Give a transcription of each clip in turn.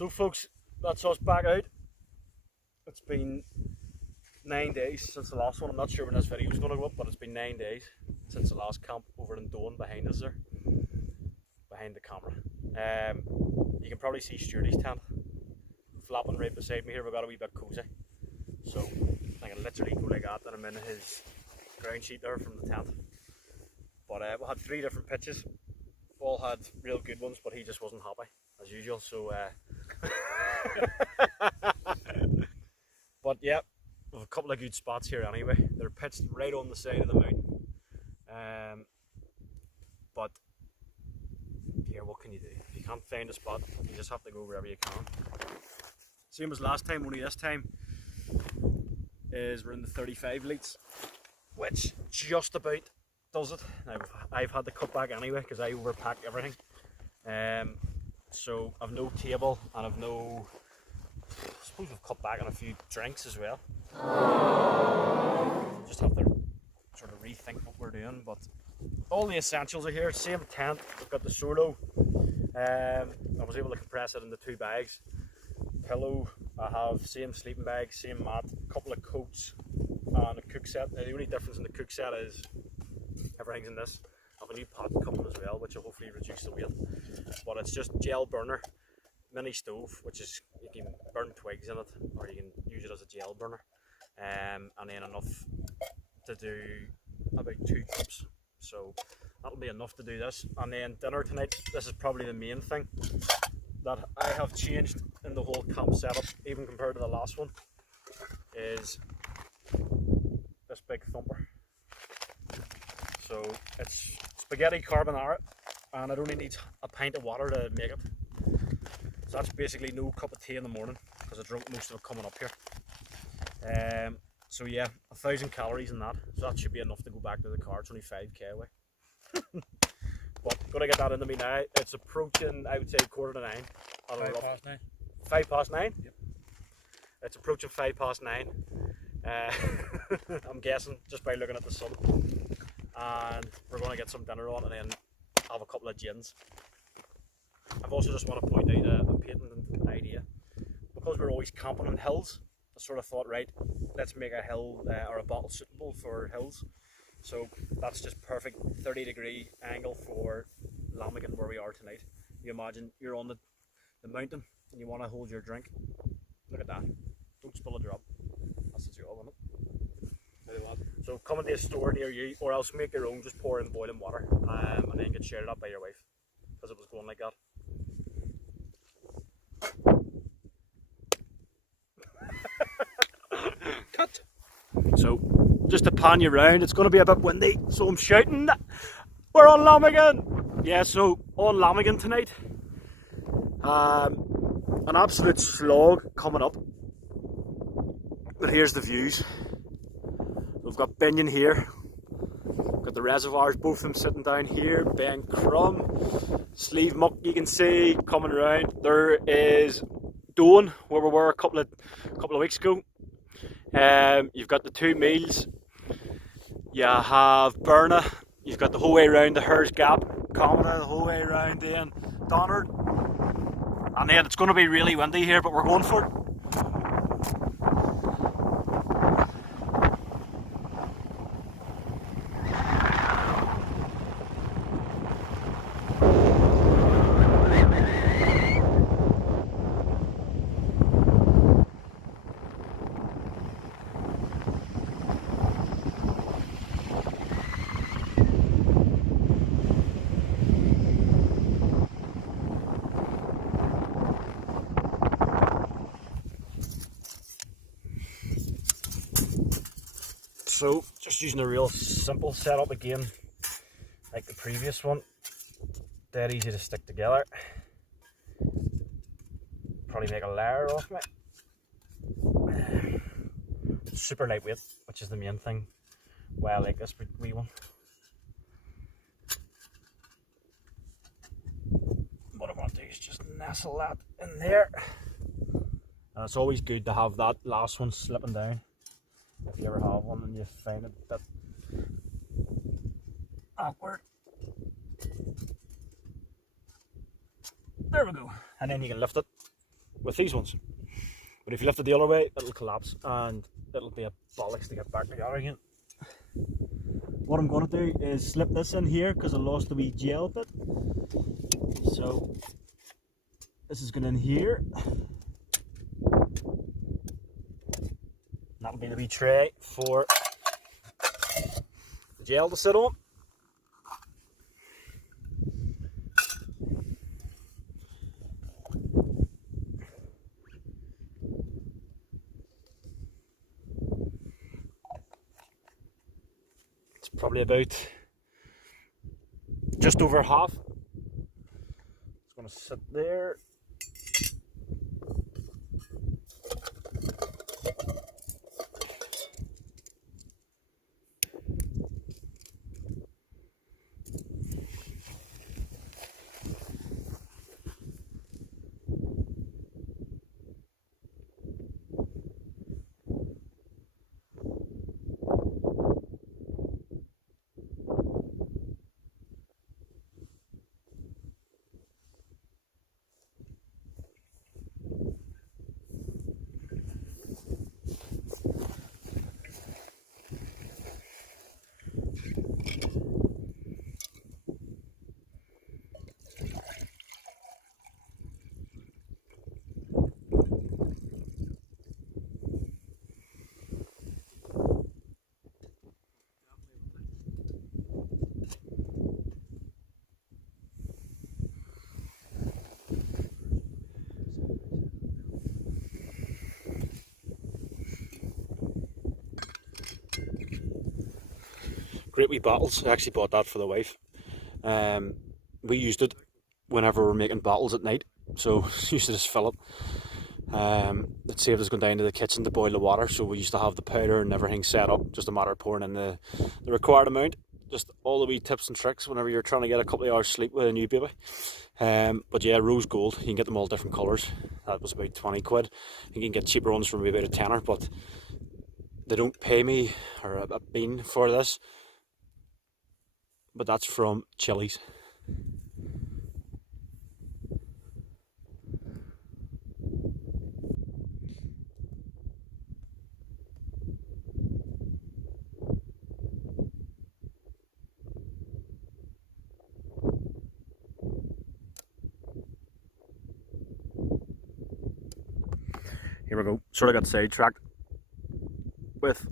So folks, that's us back out. It's been 9 days since the last one. I'm not sure when this video is going to go up, but it's been 9 days since the last camp over in Doan behind us there. Behind the camera. You can probably see Sturdy's tent flapping right beside me here. We've got a wee bit cozy. So I can literally go like that and I'm in his ground sheet there from the tent. But we had 3 different pitches. All had real good ones, but he just wasn't happy as usual. So but yeah, we have a couple of good spots here anyway. They're pitched right on the side of the mountain. But yeah, what can you do? If you can't find a spot, you just have to go wherever you can. Same as last time, only this time is we're in the 35 litres, which just about does it. Now, I've had to cut back anyway because I overpack everything. So I've no table and I've no, I suppose we've cut back on a few drinks as well. Just have to sort of rethink what we're doing, but all the essentials are here. Same tent, we've got the Soulo. I was able to compress it into 2 bags. Pillow, I have same sleeping bag, same mat, a couple of coats and a Cookset. Now the only difference in the Cookset is everything's in this. I have a new pot coming as well, which will hopefully reduce the weight. But it's just gel burner, mini stove, which is, you can burn twigs in it, or you can use it as a gel burner. And then enough to do about 2 cups. So that'll be enough to do this. And then dinner tonight, this is probably the main thing that I have changed in the whole camp setup, even compared to the last one, is this big thumper. So it's spaghetti carbonara, and it only needs a pint of water to make it. So that's basically no cup of tea in the morning, because I drunk most of it coming up here. So yeah, 1,000 calories in that, so that should be enough to go back to the car. It's only 5k away. But gotta get that into me now. It's approaching, I would say, 9:15. 9:05. 9:05? Yep. It's approaching 9:05. I'm guessing just by looking at the sun. And we're going to get some dinner on and then have a couple of gins. I've also just want to point out a patent idea. Because we're always camping on hills, I sort of thought, right, let's make a hill or a bottle suitable for hills. So that's just perfect 30-degree angle for Lamagan where we are tonight. You imagine you're on the mountain and you want to hold your drink. Look at that. Don't spill a drop. That's the job, isn't it? So come into a store near you, or else make your own, just pour in boiling water and then get shared up by your wife, because it was going like that. Cut! So, just to pan you round, it's going to be a bit windy, so I'm shouting, we're on Lamagan! Yeah, so on Lamagan tonight. An absolute slog coming up. But here's the views. We've got Binion here, we've got the reservoirs, both of them sitting down here, Ben Crumb, Slievelamagan you can see coming around. There is Doan, where we were a couple of weeks ago. You've got the 2 meals, you have Berna, you've got the whole way around the Hers Gap, Commoda, the whole way around then Donard, and then it's going to be really windy here, but we're going for it. So, just using a real simple setup again, like the previous one. Dead easy to stick together. Probably make a layer off me. Super lightweight, which is the main thing. Well, I like this wee one. What I want to do is just nestle that in there. And it's always good to have that last one slipping down. If you ever have one and you find it a bit awkward. There we go. And then you can lift it with these ones. But if you lift it the other way, it'll collapse and it'll be a bollocks to get back together again. What I'm going to do is slip this in here because I lost the wee gel bit. So this is going in here. That'll be the wee tray for the gel to sit on. It's probably about just over half. It's going to sit there. Great wee bottles. I actually bought that for the wife. We used it whenever we're making bottles at night, so used to just fill it. It saved us going down to the kitchen to boil the water, so we used to have the powder and everything set up, just a matter of pouring in the required amount. Just all the wee tips and tricks whenever you're trying to get a couple of hours sleep with a new baby. But yeah, rose gold, you can get them all different colours. That was about 20 quid. You can get cheaper ones for maybe about a tenner, but they don't pay me or a bean for this. But that's from Chili's. Here we go. Sort of got sidetracked with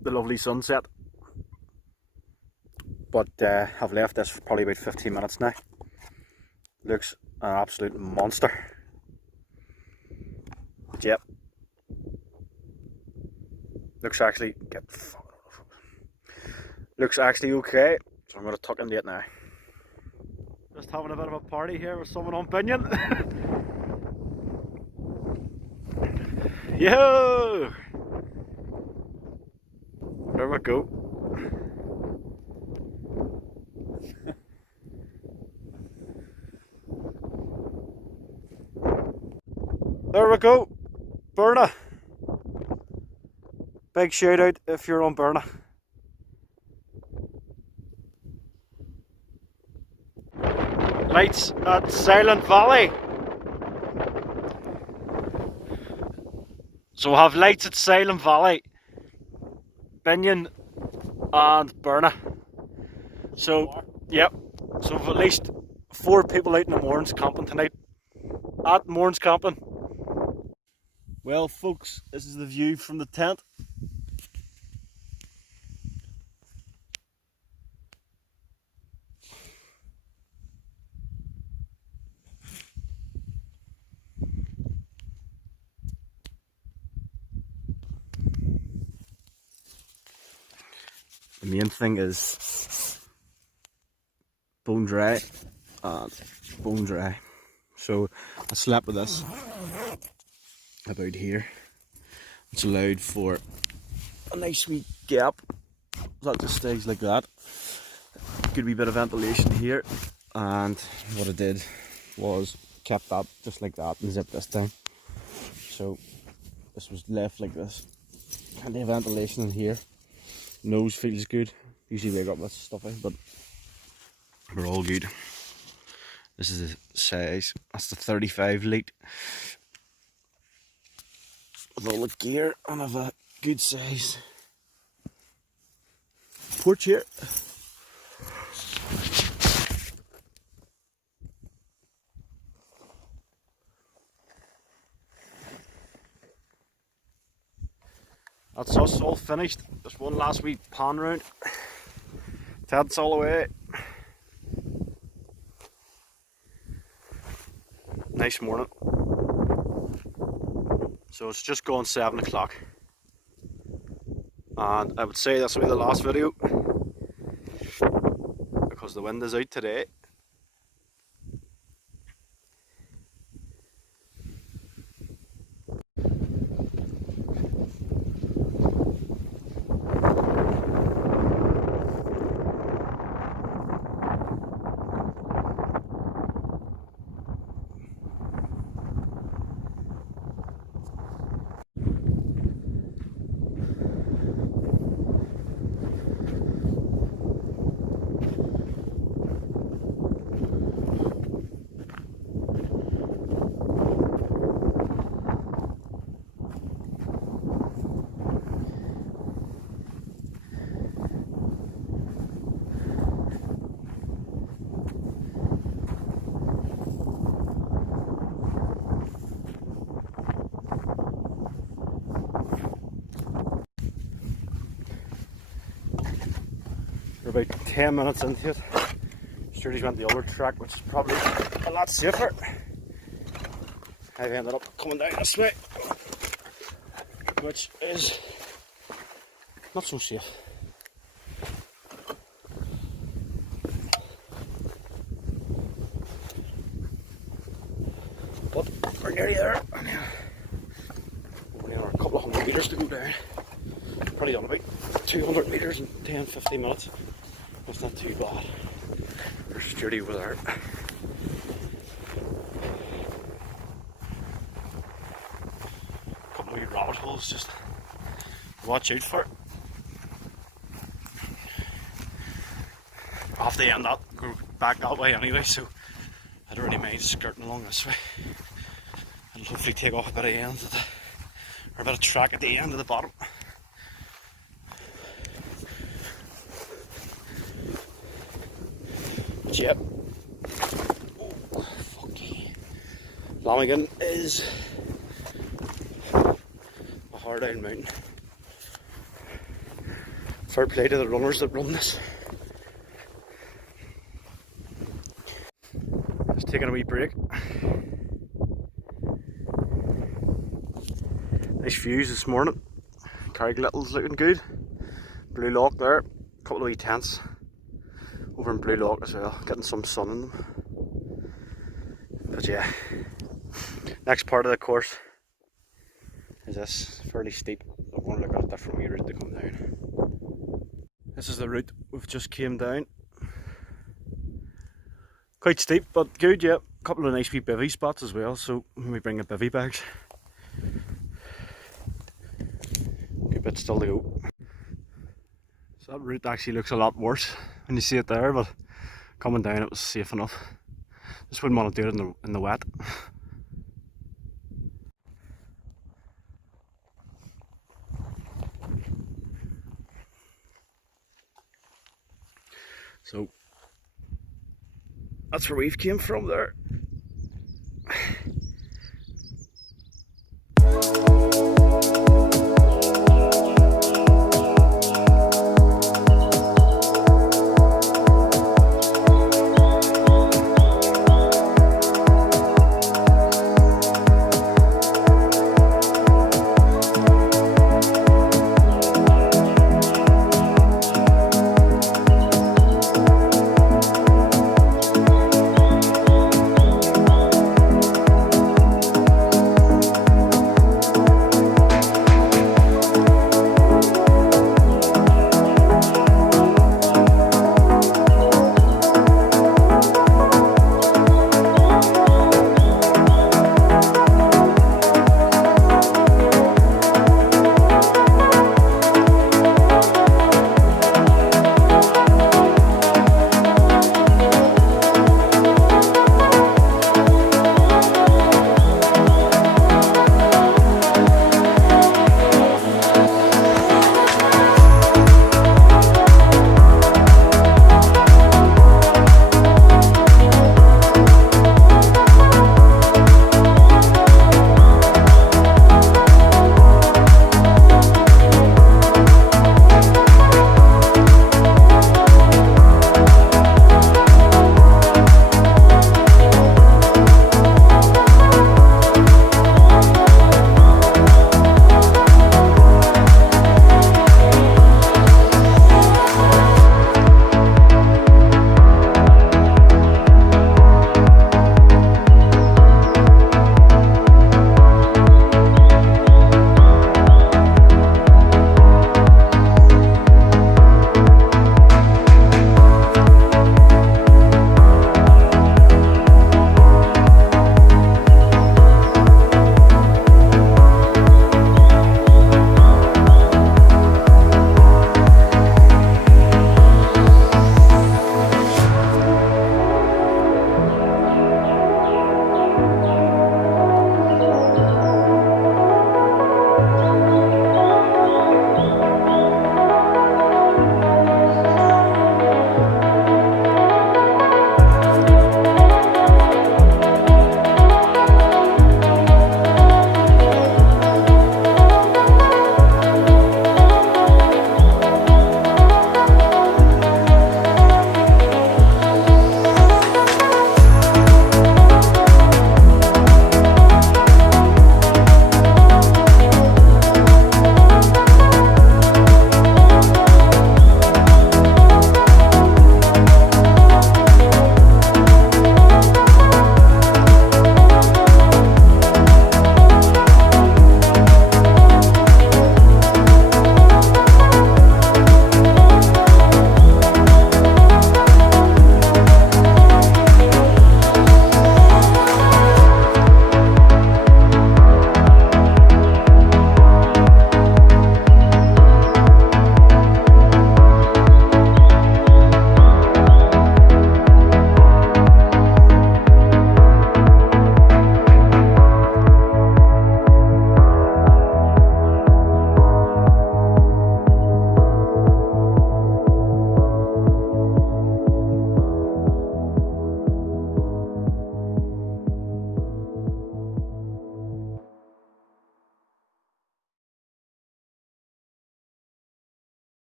the lovely sunset. But I've left this for probably about 15 minutes now. Looks an absolute monster. Yep. Looks actually looks actually okay. So I'm gonna tuck into it now. Just having a bit of a party here with someone on pinion. Yo! There we go. There we go, Burna. Big shout out if you're on Burna. Lights at Silent Valley. So we'll have lights at Silent Valley, Binion and Burna. So, yep. So we've at least 4 people out in the Mournes camping tonight. At Mournes camping. Well folks, this is the view from the tent. The main thing is bone dry and bone dry. So I slept with this about here, which allowed for a nice wee gap that just stays like that. Good wee bit of ventilation here, and what I did was kept that just like that and zipped this down. So this was left like this. Plenty of ventilation in here. Nose feels good. Usually wake up with stuffy, but we're all good. This is the size. That's the 35 litre. With all the gear and of a good size porch here. That's us all finished. There's one last wee pan round. Ted's all away. Nice morning. So it's just gone 7 o'clock. And I would say this will be the last video because the wind is out today. We're about 10 minutes into it. Sturdy's went the other track, which is probably a lot safer. I've ended up coming down this way, which is not so safe. But we're nearly there. Only a couple of 100 metres to go down. Probably done about 200 metres in 10-15 minutes. That's not too bad. There's Sturdy over there. Couple of wee rabbit holes, just watch out for it. I'll have to end that, go back that way anyway, so I don't really mind skirting along this way. It'll hopefully take off a bit of end of the, or a bit of track at the end of the bottom. But yep. Oh, fucky. Lamagan is a hard down mountain. Fair play to the runners that run this. Just taking a wee break. Nice views this morning. Carriglittle's looking good. Blue Lock there. A couple of wee tents over in Blue Lock as well. Getting some sun in them. But yeah, next part of the course is this, fairly steep. I want to look at a different wee route to come down. This is the route we've just came down. Quite steep, but good, yeah. A couple of nice wee bivvy spots as well, so we bring the bivvy bags. Good bit still to go. So that route actually looks a lot worse when you see it there, but coming down it was safe enough. Just wouldn't want to do it in the wet. So that's where we've came from there.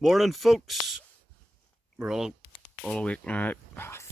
Morning, folks. We're all awake. All right.